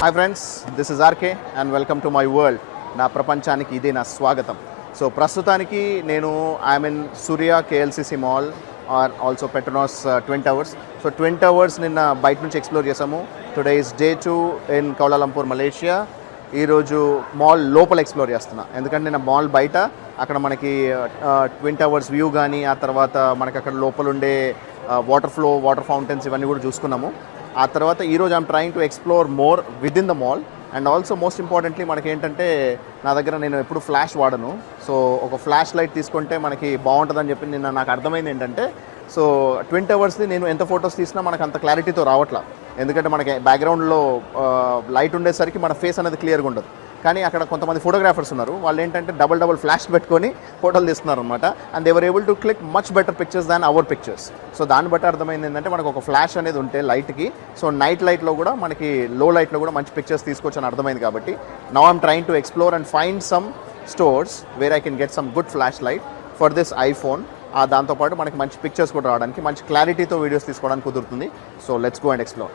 Hi friends, this is RK and welcome to my world. నా ప్రపంచానికి ఇదే నా స్వాగతం. సో ప్రస్తుతానికి నేను I'm in Suria KLCC mall or also Petronas twin towers. So twin towers నిన్న బయట నుంచి ఎక్స్ప్లోర్ చేసాము. Today is day 2 in Kuala Lumpur, Malaysia. ఈరోజు మాల్ లోపల ఎక్స్ప్లోర్ చేస్తున్నా, ఎందుకంటే నిన్న మాల్ బయట అక్కడ మనకి ట్విన్ టవర్స్ వ్యూ కానీ, ఆ తర్వాత మనకి అక్కడ లోపల ఉండే వాటర్ ఫ్లో, వాటర్ ఫౌంటైన్స్ ఇవన్నీ కూడా చూసుకున్నాము. ఆ తర్వాత ఈరోజు I'm trying to explore more with in the mall. And also most importantly మనకి ఏంటంటే, నా దగ్గర నేను ఎప్పుడు ఫ్లాష్ వాడను. సో ఒక ఫ్లాష్ లైట్ తీసుకుంటే మనకి బాగుంటుందని చెప్పి నిన్న నాకు అర్థమైంది ఏంటంటే, సో ట్విన్ టవర్స్ని నేను ఎంత ఫొటోస్ తీసినా మనకు అంత క్లారిటీతో రావట్లా. ఎందుకంటే మనకి బ్యాక్గ్రౌండ్లో లైట్ ఉండేసరికి మన ఫేస్ అనేది క్లియర్గా ఉండదు. కానీ అక్కడ కొంతమంది ఫోటోగ్రాఫర్స్ ఉన్నారు, వాళ్ళు ఏంటంటే డబుల్ ఫ్లాష్ పెట్టుకొని ఫోటోలు తీస్తున్నారు అనమాట. And they were able to click much better pictures than hour pictures. So దాన్ని బట్టి అర్థమైంది ఏంటంటే, మనకు ఒక ఫ్లాష్ అనేది ఉంటే లైట్కి, సో నైట్ లైట్లో కూడా మనకి లో లైట్లో కూడా మంచి పిక్చర్స్ తీసుకోవచ్చు అని అర్థమైంది. కాబట్టి now I'm trying to explore and find some stores where I can get some good flash light for this iPhone. దాంతోపాటు మనకి మంచి పిక్చర్స్ కూడా రావడానికి, మంచి క్లారిటీతో వీడియోస్ తీసుకోవడానికి కుదురుతుంది. So let's go and explore.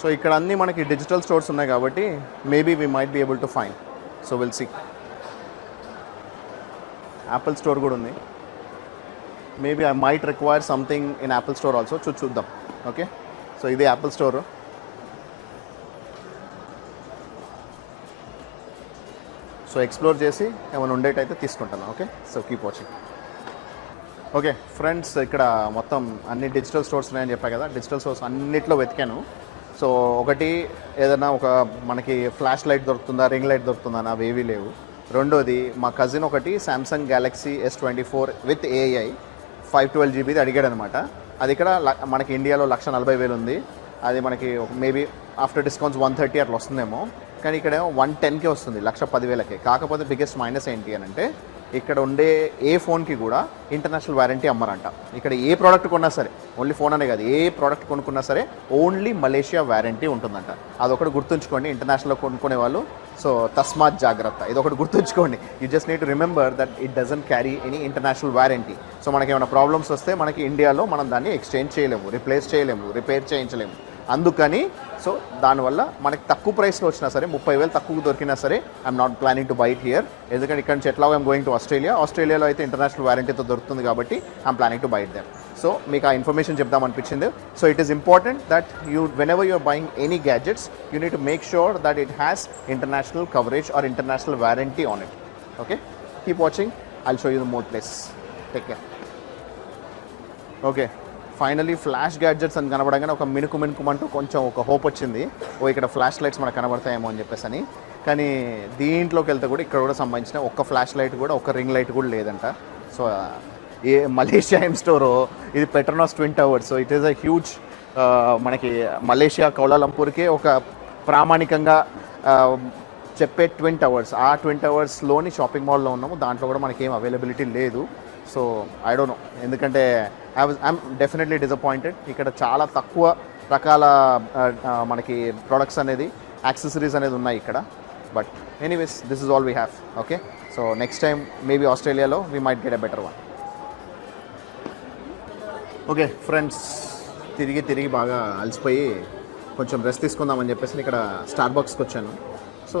So ఇక్కడ అన్నీ మనకి డిజిటల్ స్టోర్స్ ఉన్నాయి కాబట్టి maybe we might be able to find. So will see. Apple store కూడా ఉంది. Maybe I might require something in Apple store also. చూద్దాం. ఓకే, సో ఇది Apple store. So explore చేసి ఏమైనా ఉండేటైతే తీసుకుంటాను. Okay, so keep watching. Okay friends, ఇక్కడ మొత్తం అన్ని డిజిటల్ స్టోర్స్ ఉన్నాయని చెప్పా కదా. డిజిటల్ స్టోర్స్ అన్నిట్లో వెతికాను. సో ఒకటి, ఏదైనా ఒక మనకి ఫ్లాష్ లైట్ దొరుకుతుందా, రింగ్ లైట్ దొరుకుతుందా అని అవి ఏవీ లేవు. రెండోది, మా కజిన్ ఒకటి Samsung Galaxy S24 with AI 512 GB అడిగాడు అనమాట. అది ఇక్కడ మనకి ఇండియాలో 1,40,000 ఉంది. అది మనకి మేబీ ఆఫ్టర్ డిస్కౌంట్స్ 130 అట్లా వస్తుందేమో. కానీ ఇక్కడ 110కే వస్తుంది, 1,10,000కే. కాకపోతే బిగ్గెస్ట్ మైనస్ ఏంటి అని అంటే, ఇక్కడ ఉండే ఏ ఫోన్కి కూడా ఇంటర్నేషనల్ వారంటీ అమ్మరంట. ఇక్కడ ఏ ప్రోడక్ట్ కొన్నా సరే, ఓన్లీ ఫోన్ అనే కాదు, ఏ ప్రోడక్ట్ కొనుక్కున్నా సరే ఓన్లీ మలేషియా వారంటీ ఉంటుందంట. అదొకటి గుర్తుంచుకోండి ఇంటర్నేషనల్లో కొనుక్కునే వాళ్ళు. సో తస్మాత్ జాగ్రత్త, ఇదొకటి గుర్తుంచుకోండి. You just need to remember that it doesn't carry any international warranty. So మనకి ఏమైనా ప్రాబ్లమ్స్ వస్తే మనకి ఇండియాలో మనం దాన్ని ఎక్స్చేంజ్ చేయలేము, రిప్లేస్ చేయలేము, రిపేర్ చేయించలేము. అందుకని సో దానివల్ల మనకి తక్కువ ప్రైస్లో వచ్చినా సరే, 30,000 తక్కువ దొరికినా సరే, I'm not planning to buy it here. ఎందుకంటే ఇక్కడ నుంచి ఎట్లా ఐఎమ్ గోయింగ్ టు ఆస్ట్రేలియాలో అయితే ఇంటర్నేషనల్ వారంటీతో దొరుకుతుంది కాబట్టి I'm planning to buy it them. So మీకు ఆ ఇన్ఫర్మేషన్ చెప్దామనిపించింది. So it is important that whenever you are buying any gadgets, you need to make sure that it has international coverage or international warranty on it. Okay, keep watching. I'll show you the more places. Take care. Okay, finally flash gadgets అని కనబడగానే ఒక మినుకుమంటూ కొంచెం ఒక hope వచ్చింది. ఇక్కడ flash lights మనకు కనబడతాయేమో అని చెప్పేసి అని. కానీ దీంట్లోకి వెళ్తే కూడా ఇక్కడ కూడా సంబంధించిన ఒక్క ఫ్లాష్ లైట్ కూడా, ఒక్క రింగ్ లైట్ కూడా లేదంట. సో ఏ మలేషియా ఏం స్టోరో ఇది, Petronas twin towers. So it is a huge, మనకి మలేషియా కౌలాలంపూర్కే ఒక ప్రామాణికంగా చెప్పే ట్విన్ టవర్స్. ఆ ట్విన్ టవర్స్లోని షాపింగ్ మాల్లో ఉన్నాము. దాంట్లో కూడా మనకి ఏం అవైలబిలిటీ లేదు. సో ఐ డోంట్ నో, ఎందుకంటే ఐఎమ్ డెఫినెట్లీ డిసప్పాయింటెడ్. ఇక్కడ చాలా తక్కువ రకాల మనకి ప్రొడక్ట్స్ అనేది, యాక్సెసరీస్ అనేది ఉన్నాయి ఇక్కడ. But anyways, this is all we have. Okay, so next time maybe ఆస్ట్రేలియాలో we might get a better one. Okay friends, తిరిగి బాగా అలసిపోయి కొంచెం రెస్ట్ తీసుకుందామని చెప్పేసి ఇక్కడ స్టార్బక్స్కి వచ్చాను. సో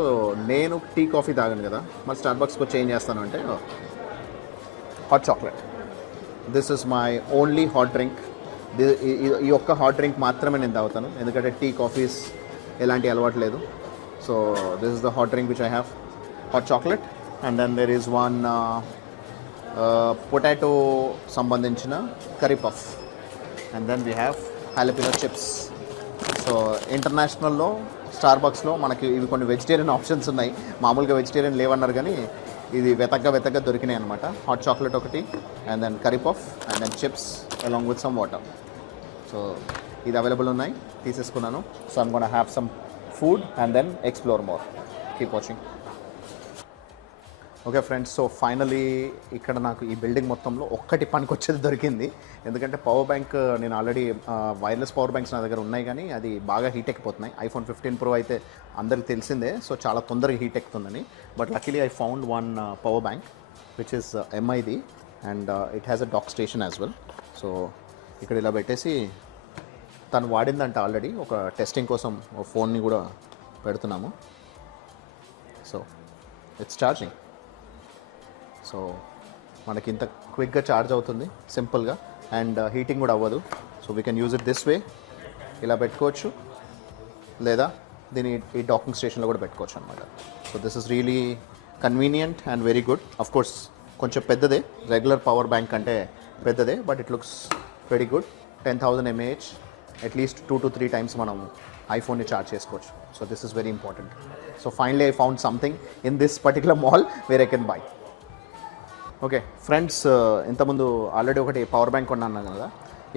నేను టీ కాఫీ తాగాను కదా, మరి స్టార్బక్స్కి వచ్చి ఏం చేస్తాను అంటే, hot chocolate. This is my only hot drink. ఈ ఒక్క హాట్ డ్రింక్ మాత్రమే నేను తాగుతాను, ఎందుకంటే టీ కాఫీస్ ఎలాంటి అలవాటు లేదు. So this is the hot drink which I have, hot chocolate. And then there is one potato సంబంధించిన curry puff. And then we have jalapeno chips. So ఇంటర్నేషనల్లో స్టార్బక్స్లో మనకి ఇవి కొన్ని వెజిటేరియన్ ఆప్షన్స్ ఉన్నాయి. మామూలుగా వెజిటేరియన్ లేవన్నారు, కానీ ఇది వెతగ్గా దొరికినాయి అనమాట. హాట్ చాక్లెట్ ఒకటి, and then curry puff, and then chips along with some water. So ఇది అవైలబుల్ ఉన్నాయి, తీసేసుకున్నాను. So I'm gonna have some food and then explore more. Keep watching. Okay friends, so finally ఇక్కడ నాకు ఈ building మొత్తంలో ఒక్కటి పనికొచ్చేది దొరికింది. ఎందుకంటే పవర్ బ్యాంక్ నేను ఆల్రెడీ వైర్లెస్ పవర్ బ్యాంక్స్ నా దగ్గర ఉన్నాయి, కానీ అది బాగా హీట్ ఎక్కిపోతున్నాయి. ఐఫోన్ 15 Pro అయితే అందరికి తెలిసిందే, సో చాలా తొందరగా హీట్ ఎక్కుతుందని. But luckily I found one power bank which is ఎంఐది and it has a dock station as well. So ఇక్కడ ఇలా పెట్టేసి తను వాడిందంట ఆల్రెడీ, ఒక టెస్టింగ్ కోసం ఫోన్ని కూడా పెడుతున్నాము. So it's charging. సో మనకి ఇంత క్విక్గా ఛార్జ్ అవుతుంది సింపుల్గా, అండ్ హీటింగ్ కూడా అవ్వదు. So we can use it this way, ఇలా పెట్టుకోవచ్చు, లేదా దీని ఈ డాకింగ్ స్టేషన్లో కూడా పెట్టుకోవచ్చు అనమాట. So this is really convenient and very good. Of course కొంచెం పెద్దదే, రెగ్యులర్ పవర్ బ్యాంక్ అంటే పెద్దదే, but it looks very good. 10,000 mAh, at least 2 to 3 times మనం ఐఫోన్ని ఛార్జ్ చేసుకోవచ్చు. So this is very important. So finally I found something in this particular mall where I can buy. Okay friends, ఇంతకుముందు already ఒకటి power bank కొన్నాను కదా,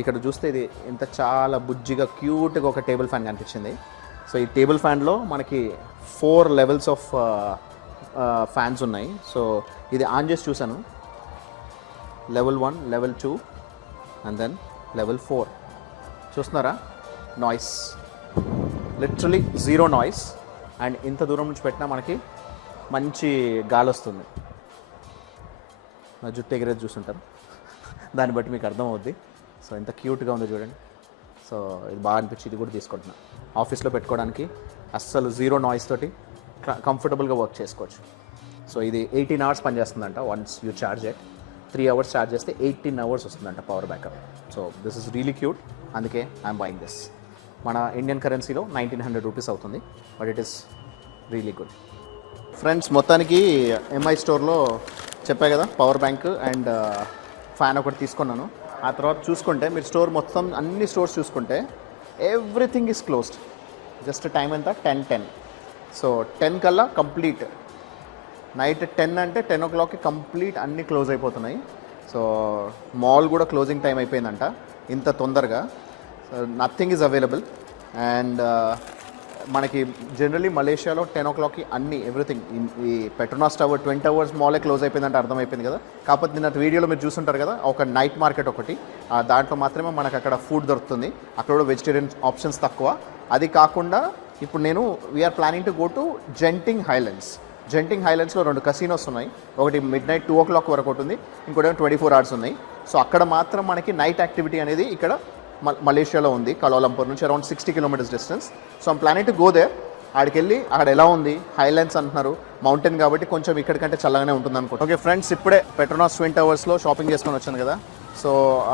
ఇక్కడ చూస్తే ఇది ఇంత చాలా బుజ్జిగా క్యూట్గా ఒక టేబుల్ ఫ్యాన్ కనిపించింది. సో ఈ టేబుల్ ఫ్యాన్లో మనకి 4 levels ఆఫ్ ఫ్యాన్స్ ఉన్నాయి. సో ఇది ఆన్ చేసి చూసాను, level 1, level 2 and then level 4. చూస్తున్నారా, నాయిస్ లిటరలీ 0 నాయిస్. అండ్ ఇంత దూరం నుంచి పెట్టినా మనకి మంచి గాలి వస్తుంది. నా జుట్టు ఎగిరేది చూస్తుంటారు, దాన్ని బట్టి మీకు అర్థమవుద్ది. సో ఇంత క్యూట్గా ఉంది చూడండి. సో ఇది బాగా అనిపించి ఇది కూడా తీసుకుంటున్నా. ఆఫీస్లో పెట్టుకోవడానికి అస్సలు 0 నాయిస్ తోటి కంఫర్టబుల్గా వర్క్ చేసుకోవచ్చు. సో ఇది 18 hours పనిచేస్తుందంట once you charge it. 3 hours charge చేస్తే 18 hours వస్తుందంట power backup. So this is really cute, అందుకే ఐఎమ్ బయింగ్ దిస్. మన ఇండియన్ కరెన్సీలో 1,900 rupees అవుతుంది, but it is really good. Friends, మొత్తానికి ఎంఐ స్టోర్లో చెప్పా కదా పవర్ బ్యాంక్ అండ్ ఫ్యాన్ ఒకటి తీసుకున్నాను. ఆ తర్వాత చూసుకుంటే మీరు స్టోర్ మొత్తం అన్ని స్టోర్స్ చూసుకుంటే everything is closed. Just time ఎంత 10:10. సో 10 కల్లా కంప్లీట్, నైట్ 10 అంటే 10 o'clockకి కంప్లీట్ అన్నీ క్లోజ్ అయిపోతున్నాయి. సో మాల్ కూడా క్లోజింగ్ టైం అయిపోయిందంట ఇంత తొందరగా. Nothing is available. అండ్ మనకి జనరలీ మలేషియాలో 10 o'clockకి అన్ని ఎవ్రీథింగ్, ఈ పెట్రోనాస్ టవర్ 20 hours మాలే క్లోజ్ అయిపోయిందంటే అర్థమైపోయింది కదా. కాకపోతే నిన్న వీడియోలో మీరు చూస్తుంటారు కదా, ఒక నైట్ మార్కెట్ ఒకటి, దాంట్లో మాత్రమే మనకు అక్కడ ఫుడ్ దొరుకుతుంది. అక్కడ కూడా వెజిటేరియన్ ఆప్షన్స్ తక్కువ. అది కాకుండా ఇప్పుడు నేను we are planning to go to Genting Highlands. Genting హైలాండ్స్లో 2 casinos ఉన్నాయి. ఒకటి midnight 2 o'clock వరకు ఉంటుంది, ఇంకోటి 24 hours ఉన్నాయి. సో అక్కడ మాత్రం మనకి నైట్ యాక్టివిటీ అనేది ఇక్కడ మలేషియాలో ఉంది. కౌలాలంపూర్ నుంచి around 60 kilometers distance. So I'm planning to go there. ఆడికి వెళ్ళి అక్కడ ఎలా ఉంది, హైలాండ్స్ అంటున్నారు, మౌంటైన్ కాబట్టి కొంచెం ఇక్కడికంటే చల్లగానే ఉంటుంది అనుకో. ఓకే ఫ్రెండ్స్, ఇప్పుడే పెట్రోనాస్ ట్విన్ టవర్స్లో షాపింగ్ చేసుకొని వచ్చాను కదా. సో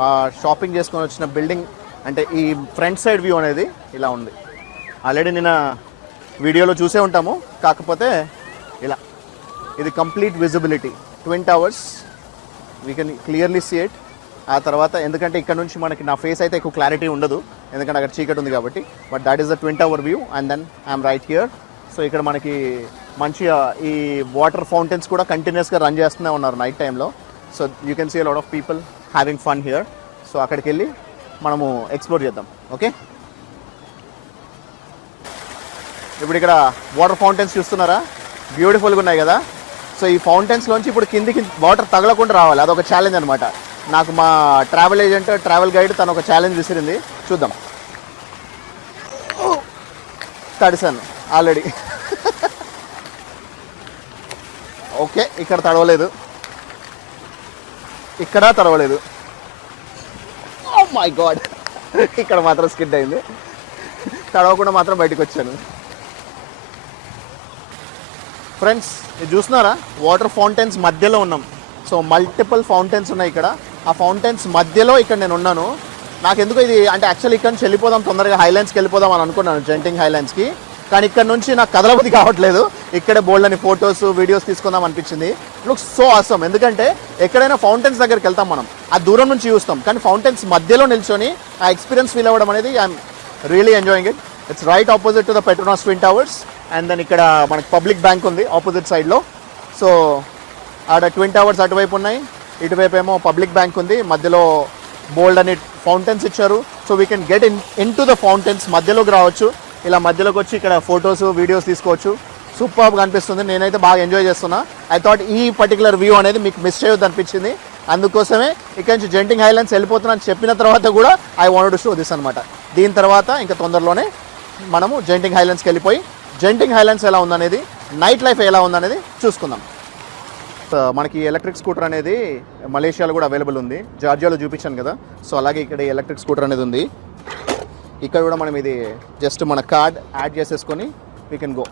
ఆ షాపింగ్ చేసుకొని వచ్చిన బిల్డింగ్ అంటే ఈ ఫ్రంట్ సైడ్ వ్యూ అనేది ఇలా ఉంది. ఆల్రెడీ నిన్న వీడియోలో చూసే ఉంటాము, కాకపోతే ఇలా ఇది complete visibility twin towers, we can clearly see it. ఆ తర్వాత ఎందుకంటే ఇక్కడ నుంచి మనకి నా ఫేస్ అయితే ఎక్కువ క్లారిటీ ఉండదు, ఎందుకంటే అక్కడ చీకటి ఉంది కాబట్టి. But that is the twin tower view and then I'm right here. So ఇక్కడ మనకి మంచిగా ఈ వాటర్ ఫౌంటైన్స్ కూడా కంటిన్యూస్గా రన్ చేస్తూనే ఉన్నారు నైట్ టైంలో. So you can see a lot of people having fun here. So అక్కడికి వెళ్ళి మనము ఎక్స్ప్లోర్ చేద్దాం. ఓకే, ఇప్పుడు ఇక్కడ వాటర్ ఫౌంటైన్స్ చూస్తున్నారా, బ్యూటిఫుల్గా ఉన్నాయి కదా. సో ఈ ఫౌంటైన్స్లోంచి ఇప్పుడు కిందికి వాటర్ తగలకుండా రావాలి, అదొక ఛాలెంజ్ అనమాట. నాకు మా ట్రావెల్ ఏజెంట్, ట్రావెల్ గైడ్ తను ఒక ఛాలెంజ్ విసిరింది, చూద్దాం. తడిసాను ఆల్రెడీ. ఓకే, ఇక్కడ తడవలేదు, ఇక్కడ తడవలేదు. ఓ మై గాడ్, ఇక్కడ మాత్రం స్కిడ్ అయింది. తడవకుండా మాత్రం బయటకు వచ్చాను. ఫ్రెండ్స్, ఇది చూస్తున్నారా, వాటర్ ఫౌంటైన్స్ మధ్యలో ఉన్నాం. సో మల్టిపుల్ ఫౌంటైన్స్ ఉన్నాయి ఇక్కడ. ఆ ఫౌంటైన్స్ మధ్యలో ఇక్కడ నేను ఉన్నాను. నాకు ఎందుకు ఇది అంటే యాక్చువల్లీ ఇక్కడ నుంచి వెళ్ళిపోదాం, తొందరగా హైలాండ్స్కి వెళ్ళిపోదాం అని అనుకున్నాను, జెంటింగ్ హైలాండ్స్కి. కానీ ఇక్కడ నుంచి నాకు కదలబుద్ధి కావట్లేదు. ఇక్కడే బోల్డ్ అని ఫొటోస్, వీడియోస్ తీసుకుందాం అనిపించింది. Looks so awesome. ఎందుకంటే ఎక్కడైనా ఫౌంటైన్స్ దగ్గరికి వెళ్తాం మనం, ఆ దూరం నుంచి చూస్తాం, కానీ ఫౌంటైన్స్ మధ్యలో నిల్చొని ఆ ఎక్స్పీరియన్స్ ఫీల్ అవ్వడం అనేది I'm really enjoying it. It's right opposite to the Petronas twin towers. And then ఇక్కడ మనకి పబ్లిక్ బ్యాంక్ ఉంది ఆపోజిట్ సైడ్లో. సో ఆడ ట్విన్ టవర్స్ అటువైపు ఉన్నాయి, ఇటువైపు ఏమో పబ్లిక్ బ్యాంక్ ఉంది. మధ్యలో బోల్డ్ అని ఫౌంటైన్స్ ఇచ్చారు. So we can get in to the fountains, మధ్యలోకి రావచ్చు. ఇలా మధ్యలోకి వచ్చి ఇక్కడ ఫొటోస్, వీడియోస్ తీసుకోవచ్చు. సూపర్గా అనిపిస్తుంది. నేనైతే బాగా ఎంజాయ్ చేస్తున్నా. ఐ థాట్ ఈ పర్టికులర్ వ్యూ అనేది మీకు మిస్ చేయొద్దు అనిపించింది. అందుకోసమే ఇక్కడ నుంచి జెంటింగ్ హైలాండ్స్ వెళ్ళిపోతున్నా అని చెప్పిన తర్వాత కూడా I wanted to show this అనమాట. దీని తర్వాత ఇంకా తొందరలోనే మనము జెంటింగ్ హైలాండ్స్కి వెళ్ళిపోయి జెంటింగ్ హైలాండ్స్ ఎలా ఉందనేది, నైట్ లైఫ్ ఎలా ఉందనేది చూసుకుందాం. మనకి ఎలక్ట్రిక్ స్కూటర్ అనేది మలేషియాలో కూడా అవైలబుల్ ఉంది. జార్జియాలో చూపించాను కదా, సో అలాగే ఇక్కడ ఎలక్ట్రిక్ స్కూటర్ అనేది ఉంది. ఇక్కడ కూడా మనం ఇది జస్ట్ మన కార్డ్ యాడ్ చేసేసుకొని we can go.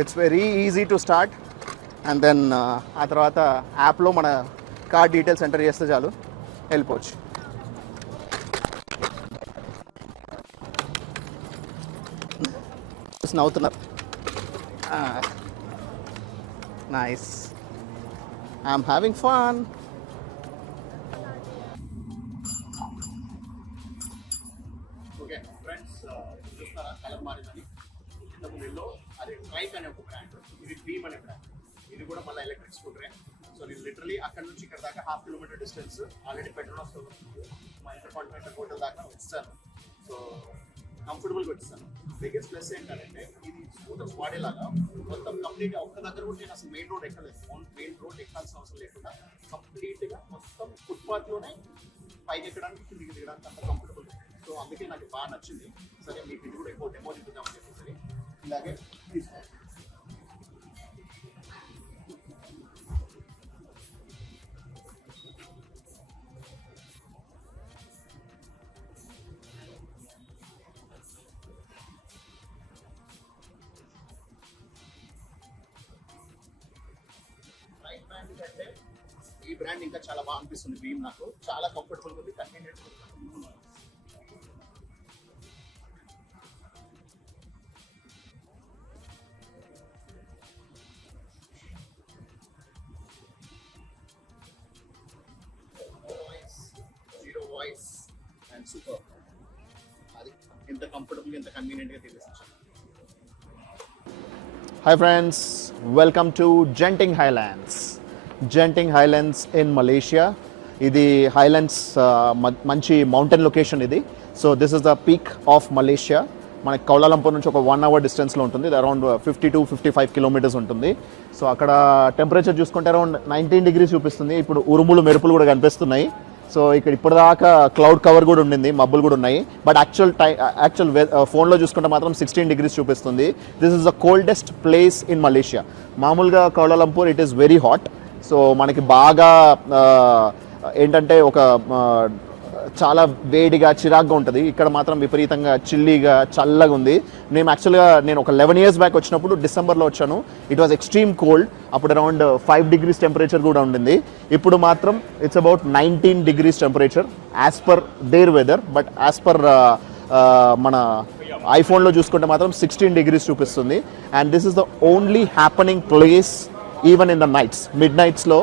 It's very easy to start and then ఆ తర్వాత యాప్లో మన కార్డ్ డీటెయిల్స్ ఎంటర్ చేస్తే చాలు, వెళ్ళిపోవచ్చు. నవ్వుతున్నారు. Nice, I'm having fun. Okay friends, చూస్తారా కలర్ మారిందని. ఇంతకుముందులో అది ట్రైక్ అనే ఒక బ్రాండ్, ఇది బీమ్ అనే బ్రాండ్. ఇది కూడా మళ్ళీ ఎలక్ట్రిక్ స్కూటరే. సో నేను లిటరలీ అక్కడ నుంచి ఇక్కడ దాకా 1/2 కిలోమీటర్ డిస్టెన్స్ ఆల్రెడీ పెట్రోల్ వస్తుంది. మా ఇంటర్కాంటినెంటల్ హోటల్ దాకా వచ్చాను. సో కంఫర్టబుల్గా వచ్చేసాను. బిగ్గెస్ట్ ప్లస్ ఏంటంటే ఇది స్కూటర్స్ వాడేలాగా మొత్తం కంప్లీట్గా ఒక్క దగ్గర కూడా నేను అసలు మెయిన్ రోడ్ ఎక్కలేదు. మెయిన్ రోడ్ ఎక్కాల్సిన అవసరం లేకుండా కంప్లీట్గా మొత్తం ఫుట్పాత్లోనే పైకి ఎక్కడానికి కిందికి దిగడానికి అంత కంఫర్టబుల్. సో అందుకే నాకు బాగా నచ్చింది. సరే మీకు ఇది కూడా ఎక్కువ డెమో చూద్దామని చెప్పేసి ఇలాగే తీసుకోండి. అంటే ఈ బ్రాండ్ ఇంకా చాలా బాగా అనిపిస్తుంది. బీమ్ నాకు చాలా కంఫర్టబుల్ ఉంది, కన్వీనియంట్ ఉంది. Zero voice and super. అది ఎంత కంఫర్టబుల్, ఎంత కన్వీనియంట్గా తెలియచ్చు. Hi friends, welcome to Genting Highlands. Genting Highlands in Malaysia. ఇది హైలాండ్స్ మంచి మౌంటైన్ లొకేషన్ ఇది. So this is the peak of Malaysia. మనకి కౌలాలంపూర్ నుంచి ఒక 1 hour డిస్టెన్స్లో ఉంటుంది. ఇది అరౌండ్ 50 to 55 kilometers ఉంటుంది. సో అక్కడ టెంపరేచర్ చూసుకుంటే అరౌండ్ 19 degrees చూపిస్తుంది. ఇప్పుడు ఉరుములు మెరుపులు కూడా కనిపిస్తున్నాయి. సో ఇక్కడ ఇప్పటిదాకా క్లౌడ్ కవర్ కూడా ఉండింది, మబ్బులు కూడా ఉన్నాయి. బట్ యాక్చువల్ ఫోన్లో చూసుకుంటే మాత్రం 16 degrees చూపిస్తుంది. This is the coldest place in Malaysia. మామూలుగా Kuala Lumpur it is very hot. So మనకి బాగా ఏంటంటే ఒక చాలా వేడిగా చిరాగ్గా ఉంటుంది. ఇక్కడ మాత్రం విపరీతంగా చిల్లీగా చల్లగా ఉంది. నేను ఒక 11 years బ్యాక్ వచ్చినప్పుడు డిసెంబర్లో వచ్చాను. It was extreme cold. అప్పుడు అరౌండ్ 5 degrees టెంపరేచర్ కూడా ఉండింది. ఇప్పుడు మాత్రం it's about 19 degrees temperature as per their weather. But as per మన ఐఫోన్లో చూసుకుంటే మాత్రం 16 degrees చూపిస్తుంది. And this is the only happening place even in the nights. Mid నైట్స్లో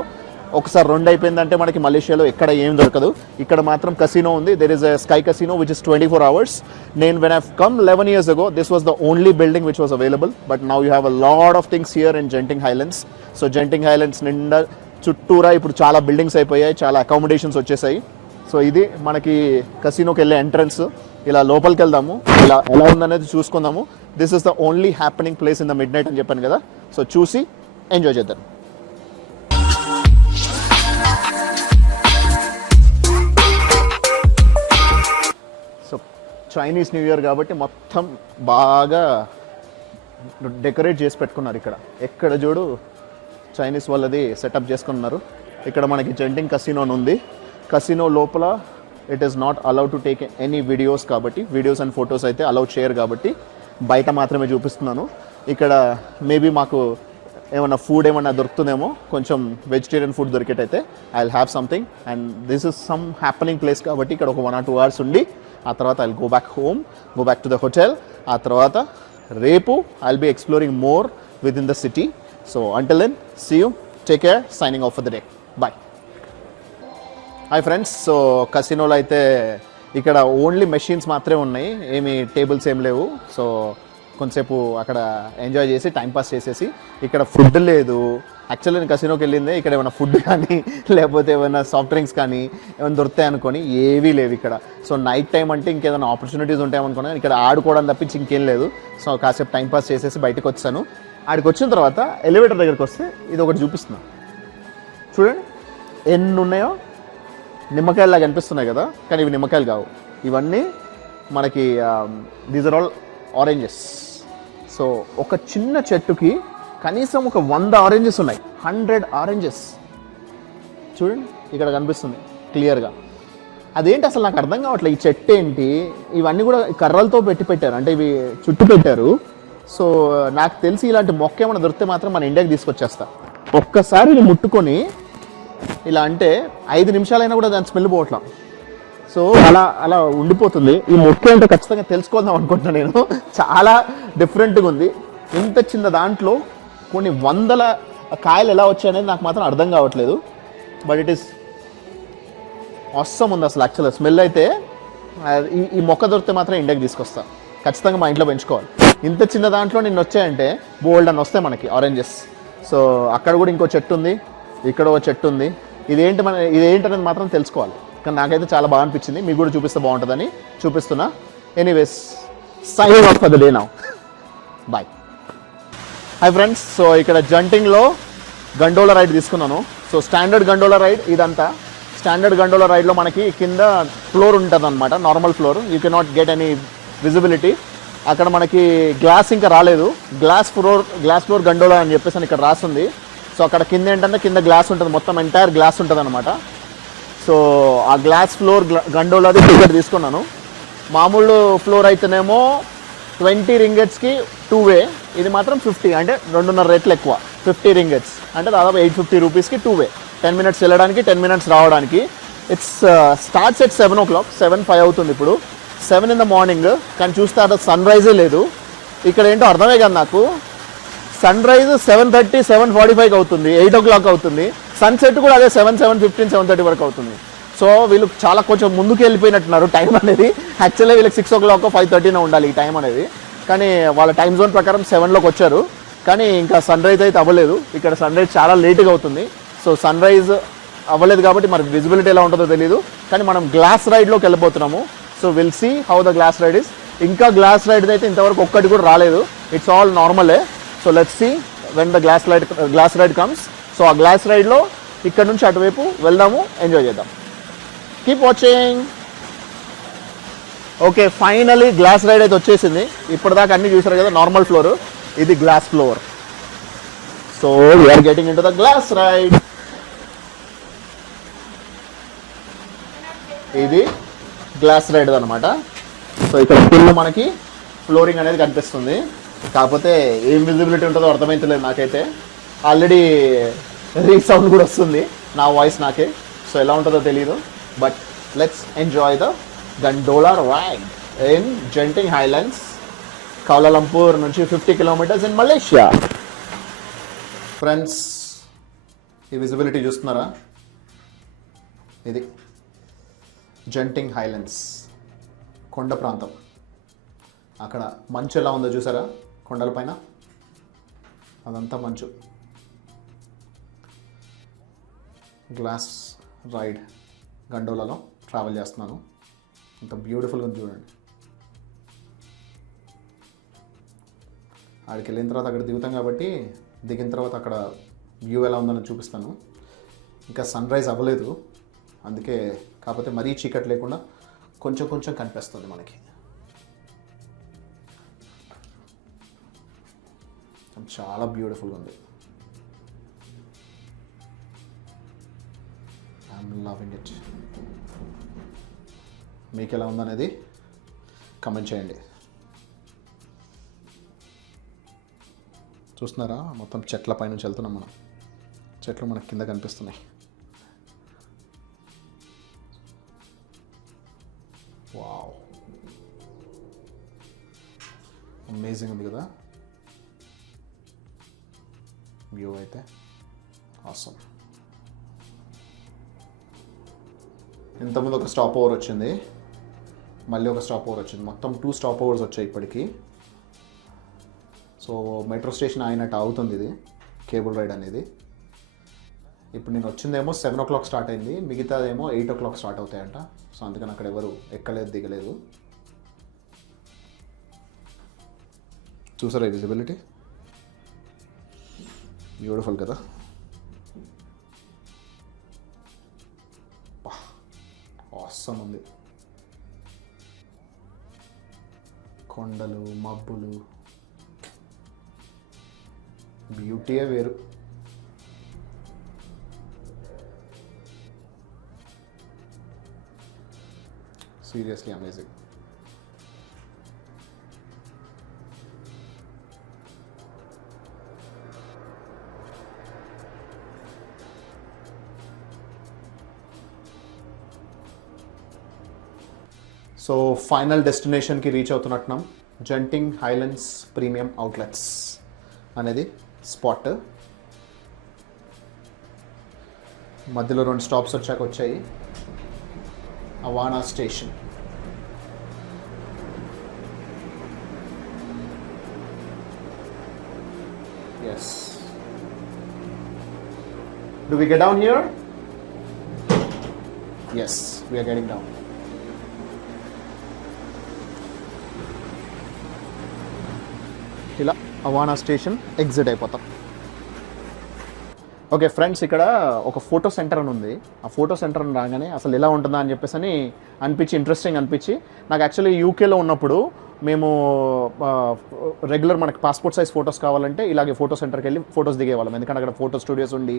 ఒకసారి 2 అయిపోయిందంటే మనకి మలేషియాలో ఎక్కడ ఏం దొరకదు. ఇక్కడ మాత్రం కసినో ఉంది. There is a sky కసినో which is 24 hours. When I've come 11 years ago, this was the only building which was available. But now you have a lot of things here in Genting Highlands. So Genting Highlands నిండా చుట్టూరా ఇప్పుడు చాలా buildings అయిపోయాయి, చాలా accommodations వచ్చేసాయి. So ఇది మనకి కసినోకి వెళ్ళే ఎంట్రన్స్. ఇలా లోపలికి వెళ్దాము, ఇలా ఎలా ఉందనేది చూసుకుందాము. This is the only happening place in the mid night అని చెప్పాను కదా. సో చూసి ఎంజాయ్ చేద్దాం. సో చైనీస్ న్యూ ఇయర్ కాబట్టి మొత్తం బాగా డెకరేట్ చేసి పెట్టుకున్నారు. ఎక్కడ చూడు చైనీస్ వాళ్ళది సెటప్ చేసుకున్నారు. ఇక్కడ మనకి జెంటింగ్ కసినో ఉంది. కసినో లోపల it is not allowed to take any videos కాబట్టి, వీడియోస్ అండ్ ఫొటోస్ అయితే అలౌ చేయరు కాబట్టి బయట మాత్రమే చూపిస్తున్నాను. ఇక్కడ మేబీ మాకు ఏమన్నా ఫుడ్ ఏమన్నా దొరుకుతుందేమో, కొంచెం వెజిటేరియన్ ఫుడ్ దొరికేటైతే I will have something. And this is some happening place కాబట్టి ఇక్కడ ఒక 1 or 2 hours ఉండి ఆ తర్వాత I will go back home, go back to the hotel. ఆ తర్వాత రేపు I will be exploring more with in the city. So until then see you, take care, signing off for the day, bye. Hi friends, so కసినోలో అయితే ఇక్కడ only machines మాత్రమే ఉన్నాయి, ఏమి tables ఏం లేవు. సో కొంతసేపు అక్కడ ఎంజాయ్ చేసి టైంపాస్ చేసేసి, ఇక్కడ ఫుడ్ లేదు. యాక్చువల్లీ నేను కసినోకి వెళ్ళిందే ఇక్కడ ఏమైనా ఫుడ్ కానీ లేకపోతే ఏమైనా సాఫ్ట్ డ్రింక్స్ కానీ ఏమైనా దొరుకుతాయి అనుకొని, ఏవీ లేవు ఇక్కడ. సో నైట్ టైం అంటే ఇంకేదైనా ఆపర్చునిటీస్ ఉంటాయనుకున్నాను, ఇక్కడ ఆడుకోవడం తప్పించి ఇంకేం లేదు. సో కాసేపు టైంపాస్ చేసేసి బయటకు వచ్చాను. ఆడికి వచ్చిన తర్వాత ఎలివేటర్ దగ్గరికి వస్తే ఇది ఒకటి చూపిస్తున్నాను చూడండి, ఎన్ని ఉన్నాయో. నిమ్మకాయలాగా అనిపిస్తున్నాయి కదా, కానీ ఇవి నిమ్మకాయలు కావు, ఇవన్నీ మనకి these are all oranges. So ఒక చిన్న చెట్టుకి కనీసం ఒక 100 ఆరెంజెస్ ఉన్నాయి, 100 ఆరెంజెస్. చూడండి ఇక్కడ కనిపిస్తుంది క్లియర్గా. అదేంటి అసలు నాకు అర్థం కావట్లేదు, ఈ చెట్టు ఏంటి, ఇవన్నీ కూడా కర్రలతో పెట్టారు, అంటే ఇవి చుట్టూ పెట్టారు. సో నాకు తెలిసి ఇలాంటి మొక్క ఏమైనా దొరికితే మాత్రం మన ఇండియాకి తీసుకొచ్చేస్తా. ఒక్కసారి ఇది ముట్టుకొని ఇలా అంటే 5 నిమిషాలైనా కూడా దాని స్మెల్ పోవట్లా. సో అలా ఉండిపోతుంది. ఈ మొక్క ఏంటో ఖచ్చితంగా తెలుసుకుందాం అనుకుంటున్నాను నేను. చాలా డిఫరెంట్గా ఉంది. ఇంత చిన్న దాంట్లో కొన్ని 100 కాయలు ఎలా వచ్చాయనేది నాకు మాత్రం అర్థం కావట్లేదు. బట్ ఇట్ ఈస్ అవసరం ఉంది అసలు. యాక్చువల్గా స్మెల్ అయితే ఈ మొక్క దొరికితే మాత్రం ఇండియాకి తీసుకొస్తా, ఖచ్చితంగా మా ఇంట్లో పెంచుకోవాలి. ఇంత చిన్న దాంట్లో నిన్న వచ్చాయంటే బోల్డ్ అని వస్తాయి మనకి ఆరెంజెస్. సో అక్కడ కూడా ఇంకో చెట్టు ఉంది, ఇక్కడ ఒక చెట్టు ఉంది. ఇదేంటనేది మాత్రం తెలుసుకోవాలి. కానీ నాకైతే చాలా బాగా అనిపించింది, మీకు కూడా చూపిస్తే బాగుంటుందని చూపిస్తున్నా. Anyways, signing off for the day now, bye. Hi friends, so ఇక్కడ జంటింగ్లో గండోలా రైడ్ తీసుకున్నాను. సో స్టాండర్డ్ గండోలా రైడ్ ఇదంతా. స్టాండర్డ్ గండోలా రైడ్లో మనకి కింద ఫ్లోర్ ఉంటుంది అనమాట, normal floor. You cannot get any visibility. అక్కడ మనకి గ్లాస్ ఇంకా రాలేదు. గ్లాస్ ఫ్లోర్ గండోలా అని చెప్పేసి అని ఇక్కడ రాస్తుంది. సో అక్కడ కింద ఏంటంటే కింద గ్లాస్ ఉంటుంది, మొత్తం ఎంటైర్ గ్లాస్ ఉంటుంది అనమాట. సో ఆ గ్లాస్ ఫ్లోర్ గండోలాది టికెట్ తీసుకున్నాను. మామూలు ఫ్లోర్ అయితేనేమో 20 రింగెట్స్కి 2 way, ఇది మాత్రం 50, అంటే 2.5 రెట్లు ఎక్కువ. 50 రింగెట్స్ అంటే దాదాపు 850 రూపీస్కి 2 way, 10 minutes వెళ్ళడానికి 10 minutes రావడానికి. ఇట్స్ స్టార్ట్స్ ఎట్ 7 o'clock, 7:05 అవుతుంది ఇప్పుడు, 7 in the morning. కానీ చూస్తే అక్కడ సన్ రైజే లేదు. ఇక్కడ ఏంటో అర్థమే కాదు నాకు. సన్ రైజ్ 7:30, 7:45 అవుతుంది, 8 o'clock అవుతుంది. సన్సెట్ కూడా అదే 7, 7:15, 7:30 వరకు అవుతుంది. సో వీళ్ళు చాలా కొంచెం ముందుకు వెళ్ళిపోయినట్టున్నారు టైం అనేది. యాక్చువల్లీ వీళ్ళకి 6 o'clock, 5:30 ఉండాలి ఈ టైం అనేది. కానీ వాళ్ళ టైం జోన్ ప్రకారం 7లోకి వచ్చారు. కానీ ఇంకా సన్ రైజ్ అయితే అవ్వలేదు. ఇక్కడ సన్ రైజ్ చాలా లేట్గా అవుతుంది. సో సన్ రైజ్ అవ్వలేదు కాబట్టి మరి విజిబిలిటీ ఎలా ఉంటుందో తెలియదు. కానీ మనం గ్లాస్ రైడ్లోకి వెళ్ళిపోతున్నాము. So will see how the glass ride is. ఇంకా గ్లాస్ రైడ్ అయితే ఇంతవరకు ఒక్కటి కూడా రాలేదు. ఇట్స్ ఆల్ నార్మలే. So let's see when the glass ride comes. So ఆ గ్లాస్ రైడ్లో ఇక్కడ నుంచి అటువైపు వెళ్దాము, ఎంజాయ్ చేద్దాం. Keep watching. Okay, finally glass ride అయితే వచ్చేసింది. ఇప్పటిదాకా అన్ని చూసారు కదా నార్మల్ ఫ్లోర్, ఇది glass floor. So we are getting in to the glass ride. ఇది గ్లాస్ రైడ్ అనమాట. సో ఇక్కడ కింద మనకి ఫ్లోరింగ్ అనేది కనిపిస్తుంది. కాకపోతే ఏం విజిబిలిటీ ఉంటుందో అర్థమైతలేదు నాకైతే. ఆల్రెడీ రీసౌండ్ కూడా వస్తుంది నా వాయిస్ నాకే. సో ఎలా ఉంటుందో తెలీదు. But let's enjoy the gondola ride in Genting Highlands, Kuala Lumpur నుంచి 50 kilometers ఇన్ మలేషియా. ఫ్రెండ్స్, ఈ విజిబిలిటీ చూస్తున్నారా? ఇది జెంటింగ్ హైలాండ్స్ కొండ ప్రాంతం. అక్కడ మంచు ఎలా ఉందో చూసారా? కొండలపైన అదంతా మంచు. గ్లాస్ రైడ్ గండోలాలో ట్రావెల్ చేస్తున్నాను. ఇంత బ్యూటిఫుల్గా ఉంది చూడండి. అక్కడికి వెళ్ళిన తర్వాత అక్కడ దిగుతాం కాబట్టి దిగిన తర్వాత అక్కడ వ్యూ ఎలా ఉందని చూపిస్తాను. ఇంకా సన్ రైజ్ అవ్వలేదు అందుకే, కాకపోతే మరీ చీకటి లేకుండా కొంచెం కొంచెం కనిపిస్తుంది మనకి. చాలా బ్యూటిఫుల్గా ఉంది. I'm loving it. మీకు ఎలా ఉందనేది కమెంట్ చేయండి. చూస్తున్నారా, మొత్తం చెట్ల పైనుంచి వెళ్తున్నాం మనం. చెట్లు మనకు కింద కనిపిస్తున్నాయి. వావ్, అమేజింగ్ ఉంది కదా వ్యూ అయితే. ఆసమ్. ఇంతకుముందు ఒక స్టాప్ ఓవర్ వచ్చింది, మళ్ళీ ఒక స్టాప్ ఓవర్ వచ్చింది. మొత్తం 2 స్టాప్ ఓవర్స్ వచ్చాయి ఇప్పటికి. సో మెట్రో స్టేషన్ అయినట్టు అవుతుంది ఇది కేబుల్ రైడ్ అనేది. ఇప్పుడు నేను వచ్చిందేమో 7 o'clock స్టార్ట్ అయింది, మిగతాదేమో 8 o'clock స్టార్ట్ అవుతాయంట. సో అందుకని అక్కడ ఎవరు ఎక్కలేదు, దిగలేదు. చూసారా విజిబిలిటీ? బ్యూటిఫుల్ కదా. ఆసమ్ ఉంది. కొండలు, మబ్బులు, బ్యూటీయే వేరు. Seriously amazing. సో ఫైనల్ డెస్టినేషన్కి రీచ్ అవుతున్నట్టున్నాం. జెంటింగ్ హైలాండ్స్ ప్రీమియం అవుట్లెట్స్ అనేది స్పాట్. మధ్యలో 2 స్టాప్స్ వచ్చాయి. Awana station. Yes. Do we get down here? Yes, we are getting down. ఇలా అవానా స్టేషన్ ఎగ్జిట్ అయిపోతాం. ఓకే ఫ్రెండ్స్, ఇక్కడ ఒక ఫోటో సెంటర్ అని ఉంది. ఆ ఫోటో సెంటర్ అని రాగానే అసలు ఎలా ఉంటుందా అని చెప్పేసి ఇంట్రెస్టింగ్ అనిపించి, నాకు యాక్చువల్లీ యూకేలో ఉన్నప్పుడు మేము రెగ్యులర్ మనకి పాస్పోర్ట్ సైజ్ ఫొటోస్ కావాలంటే ఇలాగే ఫోటో సెంటర్కి వెళ్ళి ఫొటోస్ దిగేవాళ్ళం. ఎందుకంటే అక్కడ ఫోటో స్టూడియోస్ ఉండి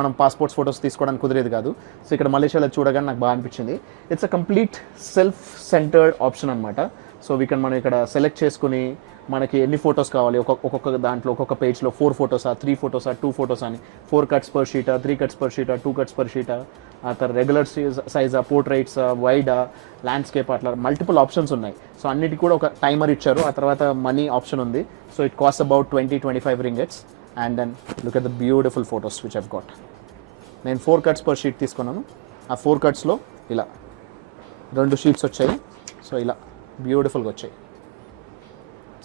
మనం పాస్పోర్ట్స్ ఫొటోస్ తీసుకోవడానికి కుదిరేది కాదు. సో ఇక్కడ మలేషియాలో చూడగానే నాకు బాగా అనిపించింది. It's a complete self centred option అనమాట. సో మనం ఇక్కడ సెలెక్ట్ చేసుకుని మనకి ఎన్ని ఫొటోస్ కావాలి, ఒక్కొక్క దాంట్లో ఒక్కొక్క పేజ్లో 4 ఫొటోసా, 3 ఫొటోసా, 2 ఫొటోస్ అని, 4 cuts per sheet, 3 cuts per sheet, 2 cuts per sheet, ఆ తర్వాత రెగ్యులర్ సైజా, పోర్ట్రైట్స్, వైడా, ల్యాండ్స్కేప్, అట్లా మల్టిపుల్ ఆప్షన్స్ ఉన్నాయి. సో అన్నిటికి కూడా ఒక టైమర్ ఇచ్చారు. ఆ తర్వాత మనీ ఆప్షన్ ఉంది. So it cost about 20-25 ringgits. And then look at the beautiful photos which I've got. నేను 4 cuts per sheet తీసుకున్నాను. ఆ 4 cutsలో ఇలా 2 sheets వచ్చాయి. సో ఇలా బ్యూటిఫుల్గా వచ్చాయి.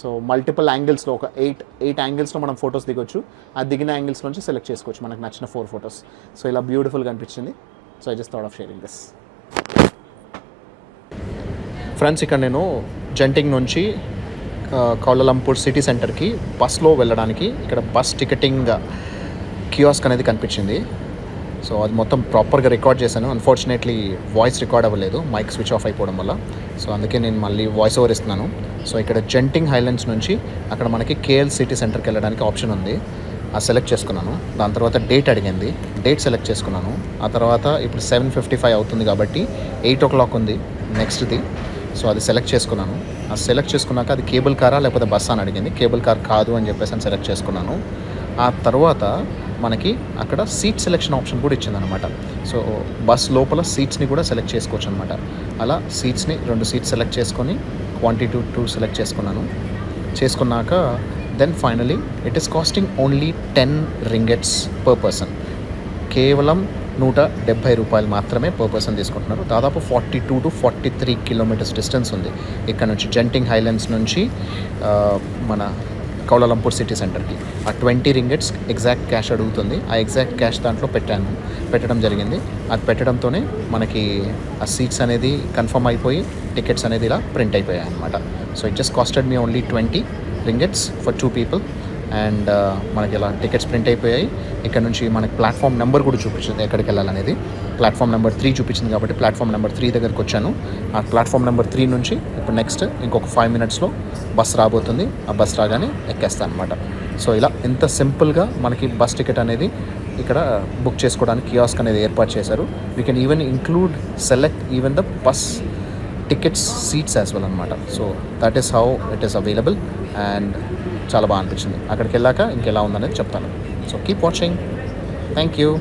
సో మల్టిపుల్ యాంగిల్స్లో ఒక 8 యాంగిల్స్లో మనం ఫొటోస్ దిగొచ్చు. ఆ దిగిన యాంగిల్స్ నుంచి సెలెక్ట్ చేసుకోవచ్చు మనకు నచ్చిన 4 ఫొటోస్. సో ఇలా బ్యూటిఫుల్గా అనిపించింది. So I just thought of sharing this. Friends, ఇక్కడ నేను జెంటింగ్ నుంచి కౌలాలంపూర్ సిటీ సెంటర్కి బస్లో వెళ్ళడానికి ఇక్కడ బస్ టికెటింగ్ కియోస్క్ అనేది కనిపించింది. సో అది మొత్తం ప్రాపర్గా రికార్డ్ చేశాను. అన్ఫార్చునేట్లీ వాయిస్ రికార్డ్ అవ్వలేదు, మైక్ స్విచ్ ఆఫ్ అయిపోవడం వల్ల. సో అందుకే నేను మళ్ళీ వాయిస్ ఓవర్ ఇస్తున్నాను. సో ఇక్కడ జెంటింగ్ హైలాండ్స్ నుంచి అక్కడ మనకి కేఎల్ సిటీ సెంటర్కి వెళ్ళడానికి ఆప్షన్ ఉంది. అది సెలెక్ట్ చేసుకున్నాను. దాని తర్వాత డేట్ అడిగింది, డేట్ సెలెక్ట్ చేసుకున్నాను. ఆ తర్వాత ఇప్పుడు 7:55 అవుతుంది కాబట్టి 8 o'clock ఉంది నెక్స్ట్ది. సో అది సెలెక్ట్ చేసుకున్నాను. అది సెలెక్ట్ చేసుకున్నాక అది కేబుల్ కారా లేకపోతే బస్ అని అడిగింది. కేబుల్ కార్ కాదు అని చెప్పేసి అని సెలెక్ట్ చేసుకున్నాను. ఆ తర్వాత మనకి అక్కడ సీట్ సెలెక్షన్ ఆప్షన్ కూడా ఇచ్చిందనమాట. సో బస్ లోపల సీట్స్ని కూడా సెలెక్ట్ చేసుకోవచ్చు అనమాట. అలా సీట్స్ని 2 సీట్స్ సెలెక్ట్ చేసుకొని క్వాంటిటీ 2 సెలెక్ట్ చేసుకున్నాక then finally it is costing only 10 ringgits per person. కేవలం 170 రూపాయలు మాత్రమే పర్ పర్సన్ తీసుకుంటున్నారు. దాదాపు 42 to 43 kilometers డిస్టెన్స్ ఉంది ఇక్కడ నుంచి జెంటింగ్ హైలాండ్స్ నుంచి మన కౌలాలంపూర్ సిటీ సెంటర్కి. ఆ 20 ringgits ఎగ్జాక్ట్ క్యాష్ అడుగుతుంది. ఆ ఎగ్జాక్ట్ క్యాష్ దాంట్లో పెట్టడం జరిగింది. అది పెట్టడంతోనే మనకి ఆ సీట్స్ అనేది కన్ఫర్మ్ అయిపోయి టికెట్స్ అనేది ఇలా ప్రింట్ అయిపోయాయి అనమాట. So it just costed me only 20 ringgits for 2 people. And మనకి ఇలా టికెట్స్ ప్రింట్ అయిపోయాయి. ఇక్కడ నుంచి మనకి ప్లాట్ఫామ్ నెంబర్ కూడా చూపించింది ఎక్కడికి వెళ్ళాలనేది. ప్లాట్ఫామ్ నెంబర్ 3 చూపించింది కాబట్టి ప్లాట్ఫామ్ నెంబర్ 3 దగ్గరికి వచ్చాను. ఆ ప్లాట్ఫామ్ నెంబర్ 3 నుంచి ఇప్పుడు నెక్స్ట్ ఇంకొక 5 minutesలో బస్ రాబోతుంది. ఆ బస్ రాగానే ఎక్కేస్తాను అనమాట. సో ఇలా ఎంత సింపుల్గా మనకి బస్ టికెట్ అనేది ఇక్కడ బుక్ చేసుకోవడానికి కియాస్క్ అనేది ఏర్పాటు చేశారు. We can even select even the bus tickets seats as well అనమాట. So that is how it is available and చాలా బాగా అనిపించింది. అక్కడికి వెళ్ళాక ఇంకెలా ఉందనేది చెప్తాను. So keep watching. Thank you.